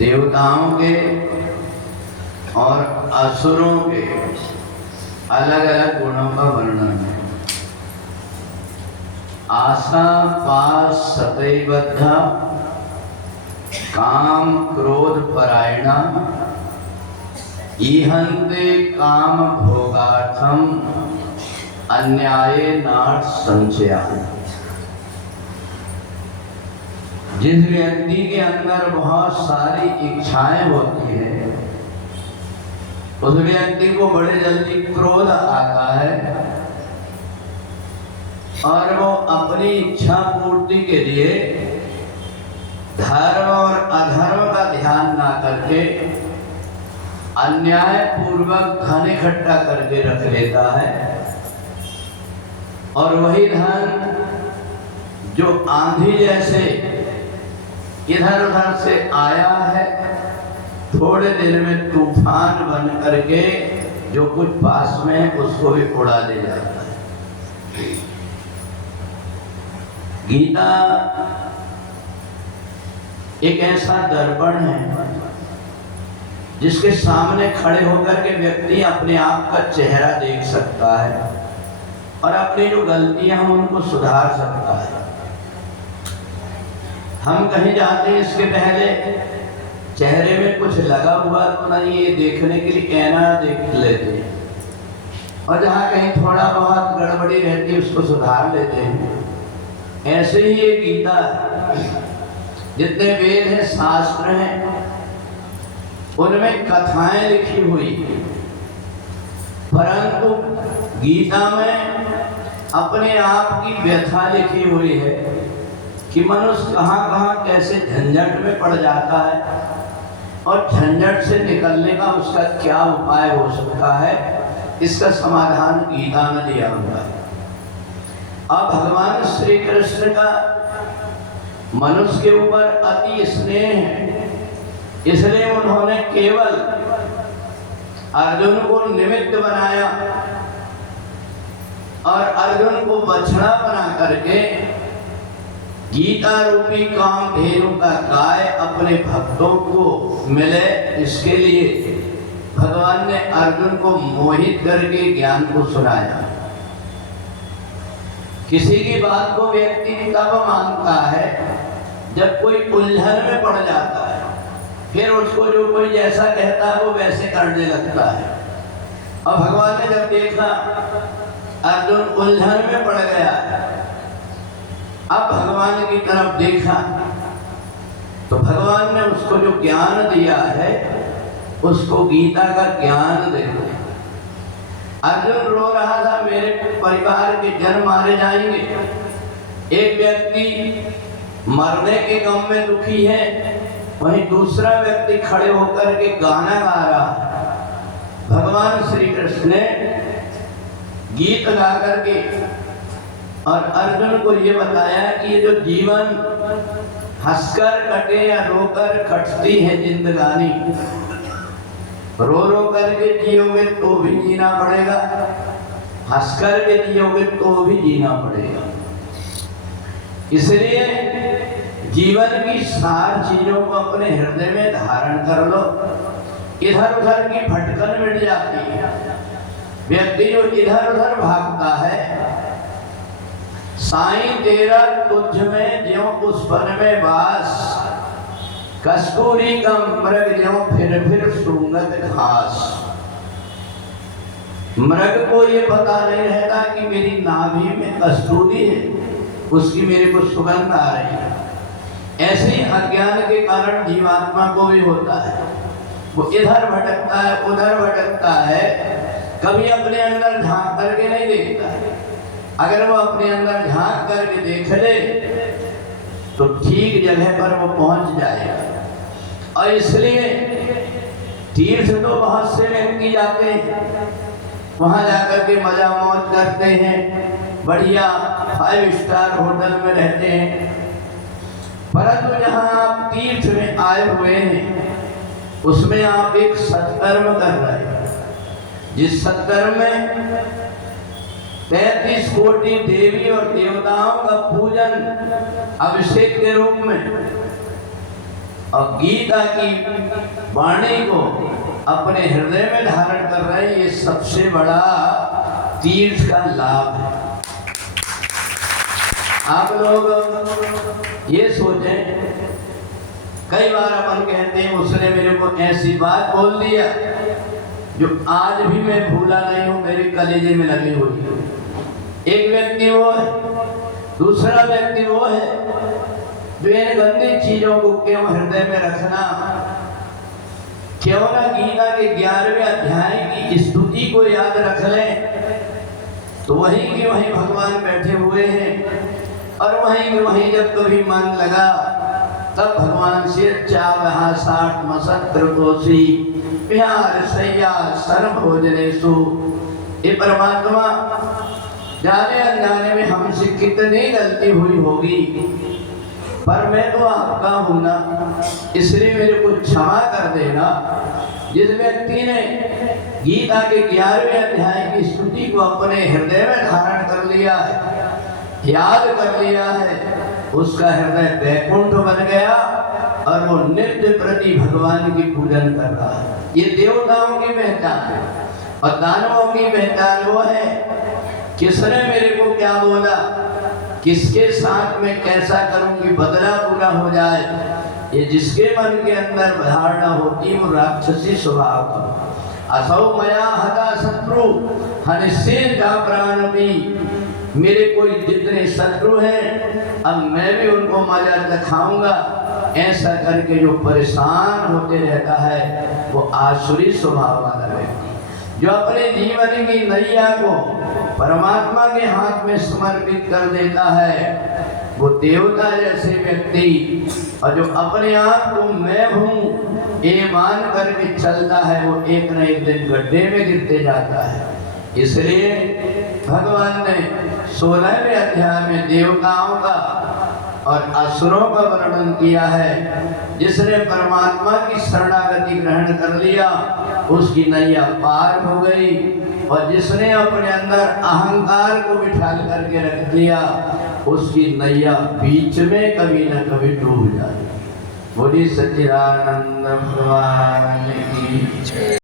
देवताओं के और असुरों के अलग अलग गुणों का वर्णन है। आशा पास सतैबद्धा काम क्रोध परायणा ईहन्ते काम भोगार्थम अन्याये नाट संचया। जिस व्यक्ति के अंदर बहुत सारी इच्छाएं होती है उस व्यक्ति को बड़े जल्दी क्रोध आता है और वो अपनी इच्छा पूर्ति के लिए धर्म और अधर्म का ध्यान ना करके अन्याय पूर्वक धन इकट्ठा करके रख लेता है और वही धन जो आंधी जैसे इधर उधर से आया है थोड़े दिन में तूफान बन करके जो कुछ पास में है उसको भी उड़ा ले जाता है। गीता एक ऐसा दर्पण है जिसके सामने खड़े होकर के व्यक्ति अपने आप का चेहरा देख सकता है और अपनी जो गलतियां हैं उनको सुधार सकता है। हम कहीं जाते हैं इसके पहले चेहरे में कुछ लगा हुआ तो नहीं ये देखने के लिए ऐना देख लेते हैं और जहाँ कहीं थोड़ा बहुत गड़बड़ी रहती है उसको सुधार लेते हैं। ऐसे ही ये गीता जितने वेद हैं शास्त्र हैं उनमें कथाएं लिखी हुई परंतु गीता में अपने आप की व्यथा लिखी हुई है कि मनुष्य कहाँ कहाँ कैसे झंझट में पड़ जाता है और झंझट से निकलने का उसका क्या उपाय हो सकता है, इसका समाधान गीता में दिया हुआ है। अब भगवान श्री कृष्ण का मनुष्य के ऊपर अति स्नेह है, इसलिए उन्होंने केवल अर्जुन को निमित्त बनाया और अर्जुन को बछड़ा बना करके गीता रूपी काम धेनु का गाय अपने भक्तों को मिले इसके लिए भगवान ने अर्जुन को मोहित करके ज्ञान को सुनाया। किसी की बात को व्यक्ति तब मानता है जब कोई उलझन में पड़ जाता है, फिर उसको जो कोई जैसा कहता है वो वैसे करने लगता है। और भगवान ने जब देखा अर्जुन उलझन में पड़ गया अब भगवान की तरफ देखा तो भगवान ने उसको जो ज्ञान दिया है उसको गीता का ज्ञान देते। अर्जुन रो रहा था मेरे परिवार के जन मारे जाएंगे, एक व्यक्ति मरने के गम में दुखी है, वहीं दूसरा व्यक्ति खड़े होकर के गाना गा रहा। भगवान श्री कृष्ण ने गीत गा करके और अर्जुन को ये बताया कि ये जो जीवन हंसकर कटे या रोकर कटती है जिंदगानी, रो रो करके जियोगे तो भी जीना पड़ेगा, हंसकर के जियोगे तो भी जीना पड़ेगा। इसलिए जीवन की सारी चीजों को अपने हृदय में धारण कर लो, इधर उधर की भटकन मिट जाती है। व्यक्ति जो इधर उधर भागता है साईं तेरा तुझ में ज्यों पुष्पन में वास, कस्तूरी का मृग ज्यों फिर सूंघत घास। मृग को ये पता नहीं रहता कि मेरी नाभि में कस्तूरी है, उसकी मेरे को सुगंध आ रही है। ऐसे ही अज्ञान के कारण जीवात्मा को भी होता है, वो इधर भटकता है उधर भटकता है, कभी अपने अंदर झांक करके नहीं देखता है। अगर वो अपने अंदर झांक करके देख ले तो ठीक जगह पर वो पहुंच जाएगा। और इसलिए तीर्थ तो बहुत से व्यक्ति जाते हैं, वहां जाकर के मजा मौज करते हैं, बढ़िया 5 स्टार होटल में रहते हैं, परंतु जहां आप तीर्थ में आए हुए हैं उसमें आप एक सत्कर्म कर रहे हैं। जिस सत्कर्म में 33 कोटि देवी और देवताओं का पूजन अभिषेक के रूप में और गीता की वाणी को अपने हृदय में धारण कर रहे हैं, ये सबसे बड़ा तीर्थ का लाभ है। आप लोग ये सोचें, कई बार अपन कहते हैं उसने मेरे को ऐसी बात बोल दिया जो आज भी मैं भूला नहीं हूं, मेरे कलेजे में लगी हुई है। एक व्यक्ति वो है, दूसरा व्यक्ति वो है जो इन गंदी चीजों को क्यों हृदय में रखना, क्यों ना गीता के 11वें अध्याय की स्तुति को याद रख लें। तो वहीं के वहीं भगवान बैठे हुए हैं और वहीं के वहीं जब कभी मन लगा तब भगवान से चावहा साठ मसत्र कोसी प्यार सैया सर्व भोजनेसु। ये परमात्मा जाने अनजाने में हमसे कितनी गलती हुई होगी, पर मैं तो आपका हूं ना, इसलिए मेरे को क्षमा कर देना। जिस व्यक्ति ने गीता के 11वें अध्याय की स्तुति को अपने हृदय में धारण कर लिया है, याद कर लिया है, उसका हृदय वैकुंठ बन गया और वो नित्य प्रति भगवान की पूजन कर रहा है। ये देवताओं की पहचान है और दानवों की पहचान वो है, किसने मेरे को क्या बोला, किसके साथ में कैसा करूं कि बदला पूरा हो जाए। ये जिसके मन के अंदर धारणा होती वो राक्षसी स्वभाव का। असौ मया हता शत्रु हनिश्चय जा प्राण भी। मेरे कोई जितने शत्रु हैं अब मैं भी उनको मजा दिखाऊंगा, ऐसा करके जो परेशान होते रहता है वो आसुरी स्वभाव वाला व्यक्ति, जो अपने जीवन की नैया को परमात्मा के हाथ में समर्पित कर देता है, वो देवता जैसे व्यक्ति। और जो अपने आप को मैं हूँ ये मान करके चलता है वो एक न एक दिन गड्ढे में गिरते जाता है। इसलिए भगवान ने 16वें अध्याय में देवताओं का और असुरों का वर्णन किया है। जिसने परमात्मा की शरणागति ग्रहण कर लिया उसकी नैया पार हो गई, और जिसने अपने अंदर अहंकार को बिठा करके रख दिया उसकी नैया बीच में कभी न कभी डूब जाए। बोली सच्चिदानंद भगवान की जय।